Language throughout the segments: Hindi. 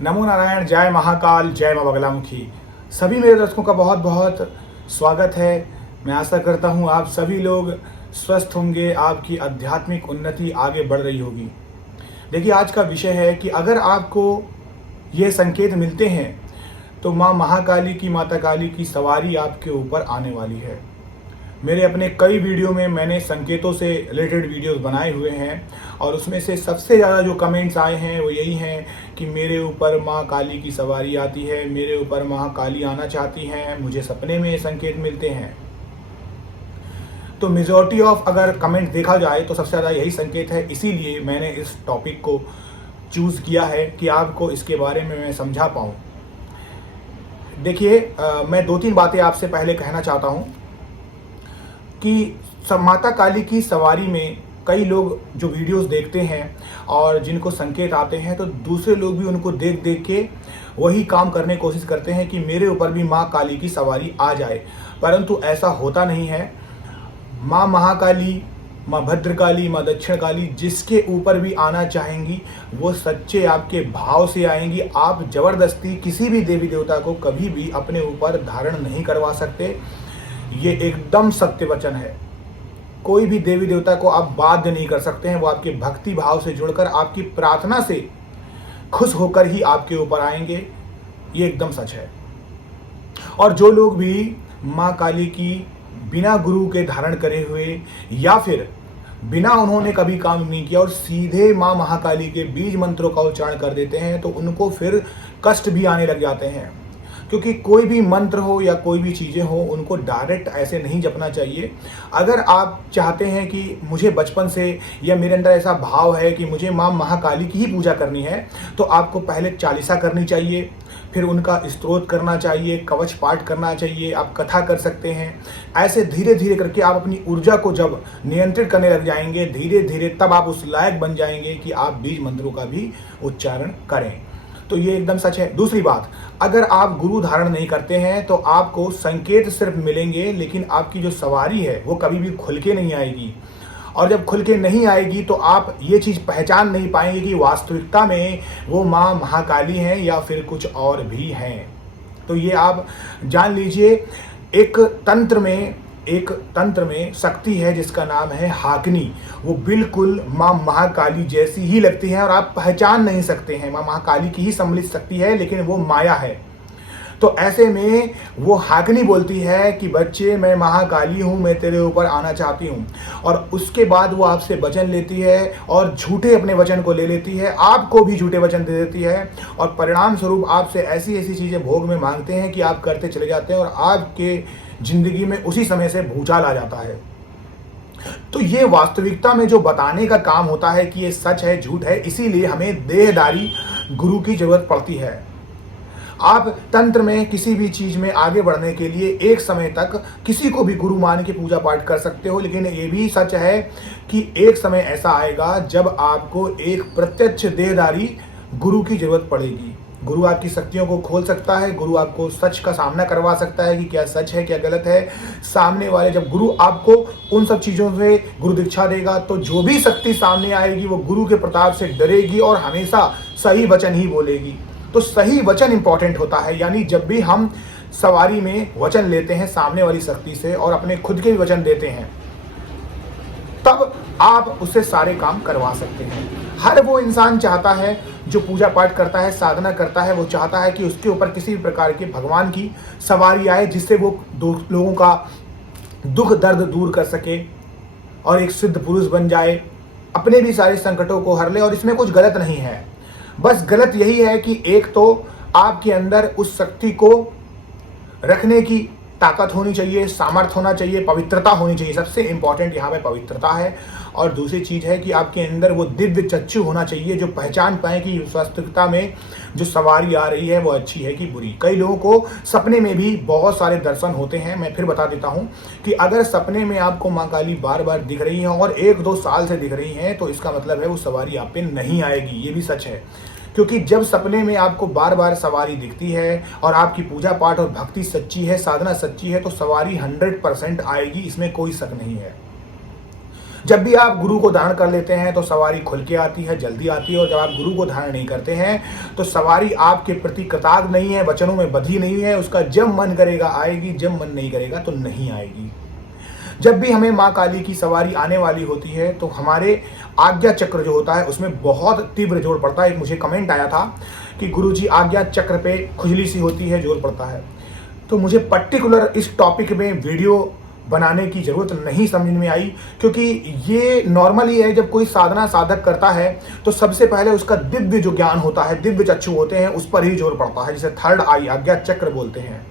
नमो नारायण, जय महाकाल, जय मां बगलामुखी। सभी मेरे दर्शकों का बहुत बहुत स्वागत है। मैं आशा करता हूँ आप सभी लोग स्वस्थ होंगे, आपकी आध्यात्मिक उन्नति आगे बढ़ रही होगी। देखिए, आज का विषय है कि अगर आपको ये संकेत मिलते हैं तो माँ महाकाली की, माता काली की सवारी आपके ऊपर आने वाली है। मेरे अपने कई वीडियो में मैंने संकेतों से रिलेटेड वीडियोस बनाए हुए हैं और उसमें से सबसे ज़्यादा जो कमेंट्स आए हैं वो यही हैं कि मेरे ऊपर माँ काली की सवारी आती है, मेरे ऊपर माँ काली आना चाहती हैं, मुझे सपने में ये संकेत मिलते हैं। तो मेजॉरिटी ऑफ अगर कमेंट देखा जाए तो सबसे ज़्यादा यही संकेत है। इसीलिए मैंने इस टॉपिक को चूज़ किया है कि आपको इसके बारे में मैं समझा पाऊँ। देखिए, मैं 2-3 बातें आपसे पहले कहना चाहता हूँ कि माता काली की सवारी में कई लोग जो वीडियोस देखते हैं और जिनको संकेत आते हैं, तो दूसरे लोग भी उनको देख देख के वही काम करने की कोशिश करते हैं कि मेरे ऊपर भी माँ काली की सवारी आ जाए, परंतु ऐसा होता नहीं है। माँ महाकाली, माँ भद्रकाली, माँ दक्षिण काली जिसके ऊपर भी आना चाहेंगी वो सच्चे आपके भाव से आएंगी। आप ज़बरदस्ती किसी भी देवी देवता को कभी भी अपने ऊपर धारण नहीं करवा सकते। ये एकदम सत्य वचन है। कोई भी देवी देवता को आप बाध्य नहीं कर सकते हैं। वो आपके भक्ति भाव से जुड़कर, आपकी प्रार्थना से खुश होकर ही आपके ऊपर आएंगे। ये एकदम सच है। और जो लोग भी माँ काली की बिना गुरु के धारण करे हुए या फिर बिना उन्होंने कभी काम नहीं किया और सीधे माँ महाकाली के बीज मंत्रों का उच्चारण कर देते हैं, तो उनको फिर कष्ट भी आने लग जाते हैं। क्योंकि कोई भी मंत्र हो या कोई भी चीज़ें हो, उनको डायरेक्ट ऐसे नहीं जपना चाहिए। अगर आप चाहते हैं कि मुझे बचपन से या मेरे अंदर ऐसा भाव है कि मुझे माँ महाकाली की ही पूजा करनी है, तो आपको पहले चालीसा करनी चाहिए, फिर उनका स्तोत्र करना चाहिए, कवच पाठ करना चाहिए, आप कथा कर सकते हैं। ऐसे धीरे धीरे करके आप अपनी ऊर्जा को जब नियंत्रित करने लग जाएंगे धीरे धीरे, तब आप उस लायक बन जाएंगे कि आप बीज मंत्रों का भी उच्चारण करें। तो ये एकदम सच है। दूसरी बात, अगर आप गुरु धारण नहीं करते हैं तो आपको संकेत सिर्फ मिलेंगे, लेकिन आपकी जो सवारी है वो कभी भी खुल के नहीं आएगी। और जब खुल के नहीं आएगी तो आप ये चीज़ पहचान नहीं पाएंगे कि वास्तविकता में वो माँ महाकाली हैं या फिर कुछ और भी हैं। तो ये आप जान लीजिए। एक तंत्र में शक्ति है जिसका नाम है हाकनी। वो बिल्कुल माँ महाकाली जैसी ही लगती है और आप पहचान नहीं सकते हैं। माँ महाकाली की ही सम्मिलित शक्ति है, लेकिन वो माया है। तो ऐसे में वो हाकनी बोलती है कि बच्चे, मैं महाकाली हूँ, मैं तेरे ऊपर आना चाहती हूँ। और उसके बाद वो आपसे वचन लेती है और झूठे अपने वचन को ले लेती है, आपको भी झूठे वचन दे देती है और परिणाम स्वरूप आपसे ऐसी ऐसी चीज़ें भोग में मांगते हैं कि आप करते चले जाते हैं और आपके ज़िंदगी में उसी समय से भूचाल आ जाता है। तो ये वास्तविकता में जो बताने का काम होता है कि ये सच है, झूठ है, इसीलिए हमें देहदारी गुरु की जरूरत पड़ती है। आप तंत्र में किसी भी चीज में आगे बढ़ने के लिए एक समय तक किसी को भी गुरु मान के पूजा पाठ कर सकते हो, लेकिन ये भी सच है कि एक समय ऐसा आएगा जब आपको एक प्रत्यक्ष देहधारी गुरु की जरूरत पड़ेगी। गुरु आपकी शक्तियों को खोल सकता है, गुरु आपको सच का सामना करवा सकता है कि क्या सच है क्या गलत है। सामने वाले, जब गुरु आपको उन सब चीज़ों से गुरु दीक्षा देगा तो जो भी शक्ति सामने आएगी वो गुरु के प्रताप से डरेगी और हमेशा सही वचन ही बोलेगी। तो सही वचन इंपॉर्टेंट होता है। यानी जब भी हम सवारी में वचन लेते हैं सामने वाली शक्ति से और अपने खुद के भी वचन देते हैं, तब आप उससे सारे काम करवा सकते हैं। हर वो इंसान चाहता है जो पूजा पाठ करता है, साधना करता है, वो चाहता है कि उसके ऊपर किसी भी प्रकार के भगवान की सवारी आए, जिससे वो दो लोगों का दुख दर्द दूर कर सके और एक सिद्ध पुरुष बन जाए, अपने भी सारे संकटों को हर ले। और इसमें कुछ गलत नहीं है। बस गलत यही है कि एक तो आपके अंदर उस शक्ति को रखने की ताकत होनी चाहिए, सामर्थ्य होना चाहिए, पवित्रता होनी चाहिए। सबसे इंपॉर्टेंट यहाँ पे पवित्रता है। और दूसरी चीज़ है कि आपके अंदर वो दिव्य चक्षु होना चाहिए जो पहचान पाए कि वास्तविकता में जो सवारी आ रही है वो अच्छी है कि बुरी। कई लोगों को सपने में भी बहुत सारे दर्शन होते हैं। मैं फिर बता देता हूँ कि अगर सपने में आपको माँ काली बार बार दिख रही हैं और 1-2 साल से दिख रही हैं, तो इसका मतलब है वो सवारी आप पे नहीं आएगी। ये भी सच है, क्योंकि जब सपने में आपको बार बार सवारी दिखती है और आपकी पूजा पाठ और भक्ति सच्ची है, साधना सच्ची है, तो सवारी 100% आएगी, इसमें कोई शक नहीं है। जब भी आप गुरु को धारण कर लेते हैं तो सवारी खुल के आती है, जल्दी आती है। और जब आप गुरु को धारण नहीं करते हैं तो सवारी आपके प्रति कृतज्ञ नहीं है, वचनों में बधी नहीं है। उसका जब मन करेगा आएगी, जब मन नहीं करेगा तो नहीं आएगी। जब भी हमें माँ काली की सवारी आने वाली होती है तो हमारे आज्ञा चक्र जो होता है उसमें बहुत तीव्र जोर पड़ता है। एक मुझे कमेंट आया था कि गुरुजी आज्ञा चक्र पे खुजली सी होती है, जोर पड़ता है। तो मुझे पर्टिकुलर इस टॉपिक में वीडियो बनाने की ज़रूरत नहीं समझ में आई, क्योंकि ये नॉर्मली है। जब कोई साधना साधक करता है तो सबसे पहले उसका दिव्य जो ज्ञान होता है, दिव्य चक्षु होते हैं, उस पर ही जोर पड़ता है, जिसे थर्ड आई आज्ञा चक्र बोलते हैं।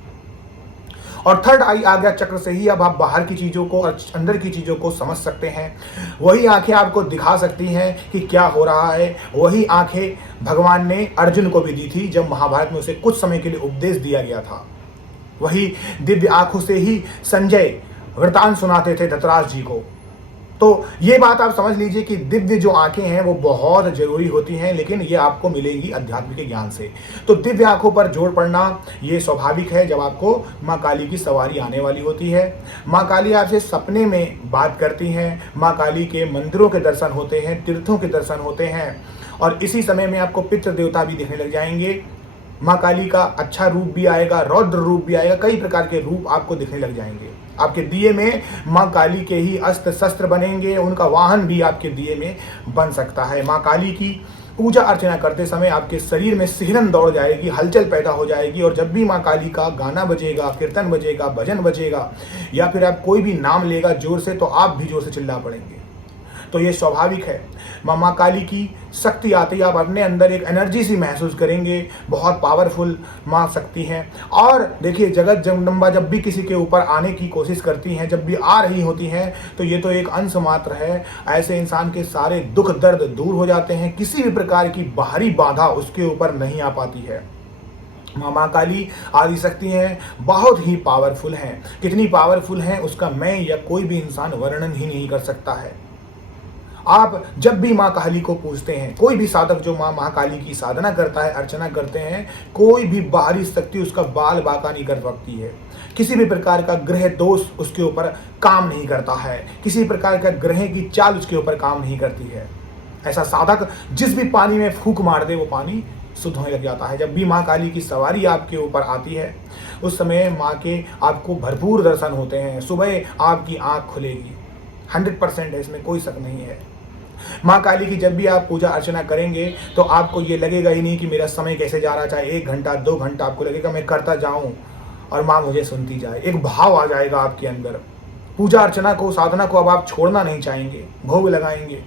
और थर्ड आई आज्ञा चक्र से ही अब आप बाहर की चीज़ों को और अंदर की चीज़ों को समझ सकते हैं। वही आंखें आपको दिखा सकती हैं कि क्या हो रहा है। वही आंखें भगवान ने अर्जुन को भी दी थी जब महाभारत में उसे कुछ समय के लिए उपदेश दिया गया था। वही दिव्य आंखों से ही संजय वृतांत सुनाते थे धृतराष्ट्र जी को। तो ये बात आप समझ लीजिए कि दिव्य जो आंखें हैं वो बहुत जरूरी होती हैं, लेकिन ये आपको मिलेगी अध्यात्म के ज्ञान से। तो दिव्य आंखों पर जोर पड़ना ये स्वाभाविक है जब आपको माँ काली की सवारी आने वाली होती है। माँ काली आपसे सपने में बात करती हैं, माँ काली के मंदिरों के दर्शन होते हैं, तीर्थों के दर्शन होते हैं, और इसी समय में आपको पितृ देवता भी दिखने लग जाएंगे। माँ काली का अच्छा रूप भी आएगा, रौद्र रूप भी आएगा, कई प्रकार के रूप आपको दिखने लग जाएंगे। आपके दिए में माँ काली के ही अस्त्र शस्त्र बनेंगे, उनका वाहन भी आपके दिए में बन सकता है। माँ काली की पूजा अर्चना करते समय आपके शरीर में सिहरन दौड़ जाएगी, हलचल पैदा हो जाएगी। और जब भी माँ काली का गाना बजेगा, कीर्तन बजेगा, भजन बजेगा, या फिर आप कोई भी नाम लेगा जोर से, तो आप भी जोर से चिल्ला पड़ेंगे। तो ये स्वाभाविक है। माँ काली की शक्ति आती है, आप अपने अंदर एक एनर्जी सी महसूस करेंगे। बहुत पावरफुल माँ शक्ति हैं। और देखिए, जगत जगदम्बा जब भी किसी के ऊपर आने की कोशिश करती हैं, जब भी आ रही होती हैं, तो ये तो एक अंश मात्र है। ऐसे इंसान के सारे दुख दर्द दूर हो जाते हैं। किसी भी प्रकार की बाहरी बाधा उसके ऊपर नहीं आ पाती है। माँ काली आदि शक्ति हैं, बहुत ही पावरफुल हैं। कितनी पावरफुल हैं उसका मैं या कोई भी इंसान वर्णन ही नहीं कर सकता है। आप जब भी माँ काली को पूजते हैं, कोई भी साधक जो माँ काली की साधना करता है, अर्चना करते हैं, कोई भी बाहरी शक्ति उसका बाल बाका नहीं कर सकती है। किसी भी प्रकार का ग्रह दोष उसके ऊपर काम नहीं करता है। किसी प्रकार का ग्रह की चाल उसके ऊपर काम नहीं करती है। ऐसा साधक जिस भी पानी में फूंक मार दे वो पानी शुद्ध होने लग जाता है। जब भी माँ काली की सवारी आपके ऊपर आती है उस समय माँ के आपको भरपूर दर्शन होते हैं। सुबह आपकी आँख खुलेगी, 100% है, इसमें कोई शक नहीं है। माँ काली की जब भी आप पूजा अर्चना करेंगे तो आपको ये लगेगा ही नहीं कि मेरा समय कैसे जा रहा, चाहे 1 घंटा 2 घंटा, आपको लगेगा मैं करता जाऊँ और माँ मुझे सुनती जाए। एक भाव आ जाएगा आपके अंदर। पूजा अर्चना को, साधना को अब आप छोड़ना नहीं चाहेंगे, भोग लगाएंगे,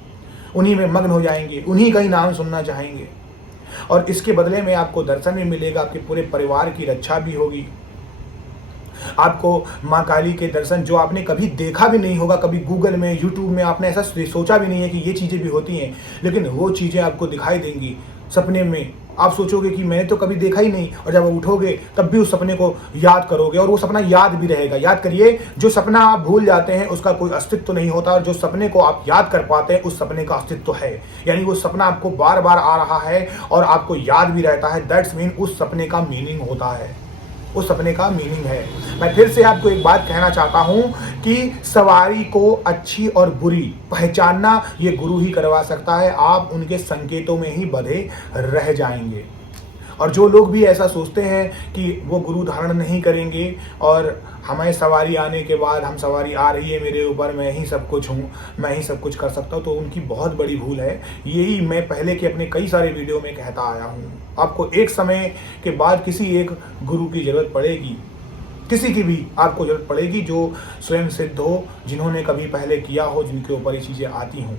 उन्हीं में मग्न हो जाएंगे, उन्हीं का ही नाम सुनना चाहेंगे। और इसके बदले में आपको दर्शन भी मिलेगा, आपके पूरे परिवार की रक्षा भी होगी। आपको माँ काली के दर्शन जो आपने कभी देखा भी नहीं होगा, कभी गूगल में, यूट्यूब में आपने ऐसा सोचा भी नहीं है कि ये चीज़ें भी होती हैं, लेकिन वो चीज़ें आपको दिखाई देंगी सपने में। आप सोचोगे कि मैंने तो कभी देखा ही नहीं, और जब आप उठोगे तब भी उस सपने को याद करोगे और वो सपना याद भी रहेगा। याद करिए, जो सपना आप भूल जाते हैं उसका कोई अस्तित्व तो नहीं होता, और जो सपने को आप याद कर पाते हैं उस सपने का अस्तित्व है। यानी वो सपना आपको बार बार आ रहा है और आपको याद भी रहता है। दैट्स मीन उस सपने का मीनिंग होता है, उस सपने का मीनिंग है। मैं फिर से आपको एक बात कहना चाहता हूं कि सवारी को अच्छी और बुरी पहचानना ये गुरु ही करवा सकता है। आप उनके संकेतों में ही बंधे रह जाएंगे। और जो लोग भी ऐसा सोचते हैं कि वो गुरु धारण नहीं करेंगे और हमें सवारी आने के बाद, हम सवारी आ रही है मेरे ऊपर, मैं ही सब कुछ हूँ, मैं ही सब कुछ कर सकता हूँ, तो उनकी बहुत बड़ी भूल है। यही मैं पहले के अपने कई सारे वीडियो में कहता आया हूँ। आपको एक समय के बाद किसी एक गुरु की ज़रूरत पड़ेगी, किसी की भी आपको ज़रूरत पड़ेगी जो स्वयं सिद्ध हो, जिन्होंने कभी पहले किया हो, जिनके ऊपर ये चीज़ें आती हों।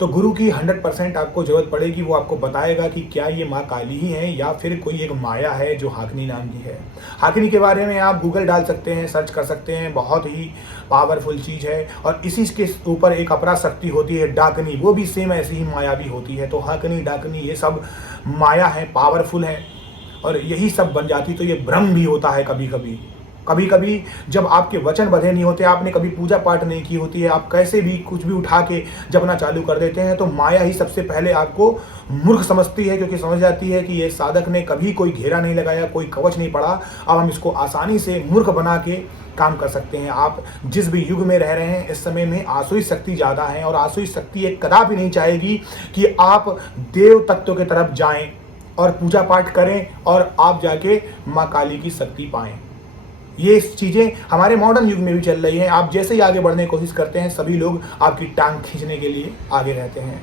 तो गुरु की 100% आपको ज़रूरत पड़ेगी। वो आपको बताएगा कि क्या ये माँ काली ही है या फिर कोई एक माया है जो हाकनी नाम की है। हाकनी के बारे में आप गूगल डाल सकते हैं, सर्च कर सकते हैं, बहुत ही पावरफुल चीज़ है। और इसी के ऊपर एक अपरा शक्ति होती है डाकनी, वो भी सेम ऐसी ही माया भी होती है। तो हाकनी, डाकनी ये सब माया है, पावरफुल है, और यही सब बन जाती तो ये भ्रम भी होता है कभी कभी। कभी कभी जब आपके वचन बंधे नहीं होते, आपने कभी पूजा पाठ नहीं की होती है, आप कैसे भी कुछ भी उठा के जपना चालू कर देते हैं, तो माया ही सबसे पहले आपको मूर्ख समझती है, क्योंकि समझ जाती है कि ये साधक ने कभी कोई घेरा नहीं लगाया, कोई कवच नहीं पड़ा, अब हम इसको आसानी से मूर्ख बना के काम कर सकते हैं। आप जिस भी युग में रह रहे हैं, इस समय में आसुरी शक्ति ज़्यादा है, और आसुरी शक्ति एक कदापि नहीं चाहेगी कि आप देव तत्व की तरफ जाएं और पूजा पाठ करें और आप जाके माँ काली की शक्ति पाएं। ये चीज़ें हमारे मॉडर्न युग में भी चल रही हैं। आप जैसे ही आगे बढ़ने की कोशिश करते हैं, सभी लोग आपकी टांग खींचने के लिए आगे रहते हैं।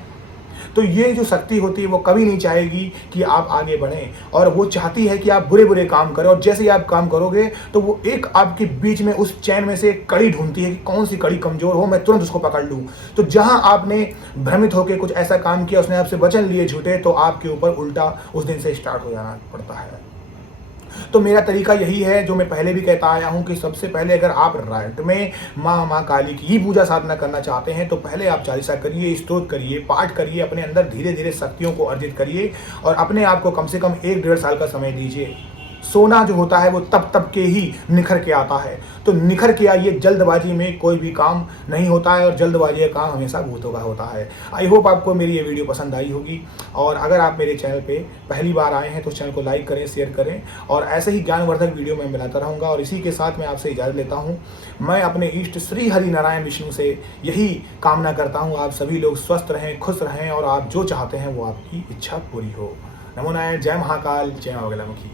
तो ये जो शक्ति होती है वो कभी नहीं चाहेगी कि आप आगे बढ़ें, और वो चाहती है कि आप बुरे बुरे काम करें, और जैसे ही आप काम करोगे तो वो एक आपके बीच में उस चैन में से एक कड़ी ढूंढती है कि कौन सी कड़ी कमजोर हो, मैं तुरंत उसको पकड़ लूँ। तो जहां आपने भ्रमित होकर कुछ ऐसा काम किया, उसने आपसे वचन लिए झूठे, तो आपके ऊपर उल्टा उस दिन से स्टार्ट हो जाना पड़ता है। तो मेरा तरीका यही है, जो मैं पहले भी कहता आया हूँ, कि सबसे पहले अगर आप राइट में माँ काली की ही पूजा साधना करना चाहते हैं, तो पहले आप चालीसा करिए, स्तोत्र करिए, पाठ करिए, अपने अंदर धीरे धीरे शक्तियों को अर्जित करिए, और अपने आप को कम से कम 1-1.5 साल का समय दीजिए। सोना जो होता है वो तब के ही निखर के आता है, तो निखर के आइए। जल्दबाजी में कोई भी काम नहीं होता है, और जल्दबाजी का काम हमेशा भूतों का होता है। आई होप आपको मेरी ये वीडियो पसंद आई होगी, और अगर आप मेरे चैनल पे पहली बार आए हैं तो चैनल को लाइक करें, शेयर करें, और ऐसे ही ज्ञानवर्धक वीडियो मैं मिलाता रहूँगा। और इसी के साथ मैं आपसे इजाज़त लेता हूँ। मैं अपने इष्ट श्री हरि नारायण विष्णु से यही कामना करता हूँ, आप सभी लोग स्वस्थ रहें, खुश रहें, और आप जो चाहते हैं वो आपकी इच्छा पूरी हो। नमो नारायण। जय महाकाल, जय माँ बगलामुखी।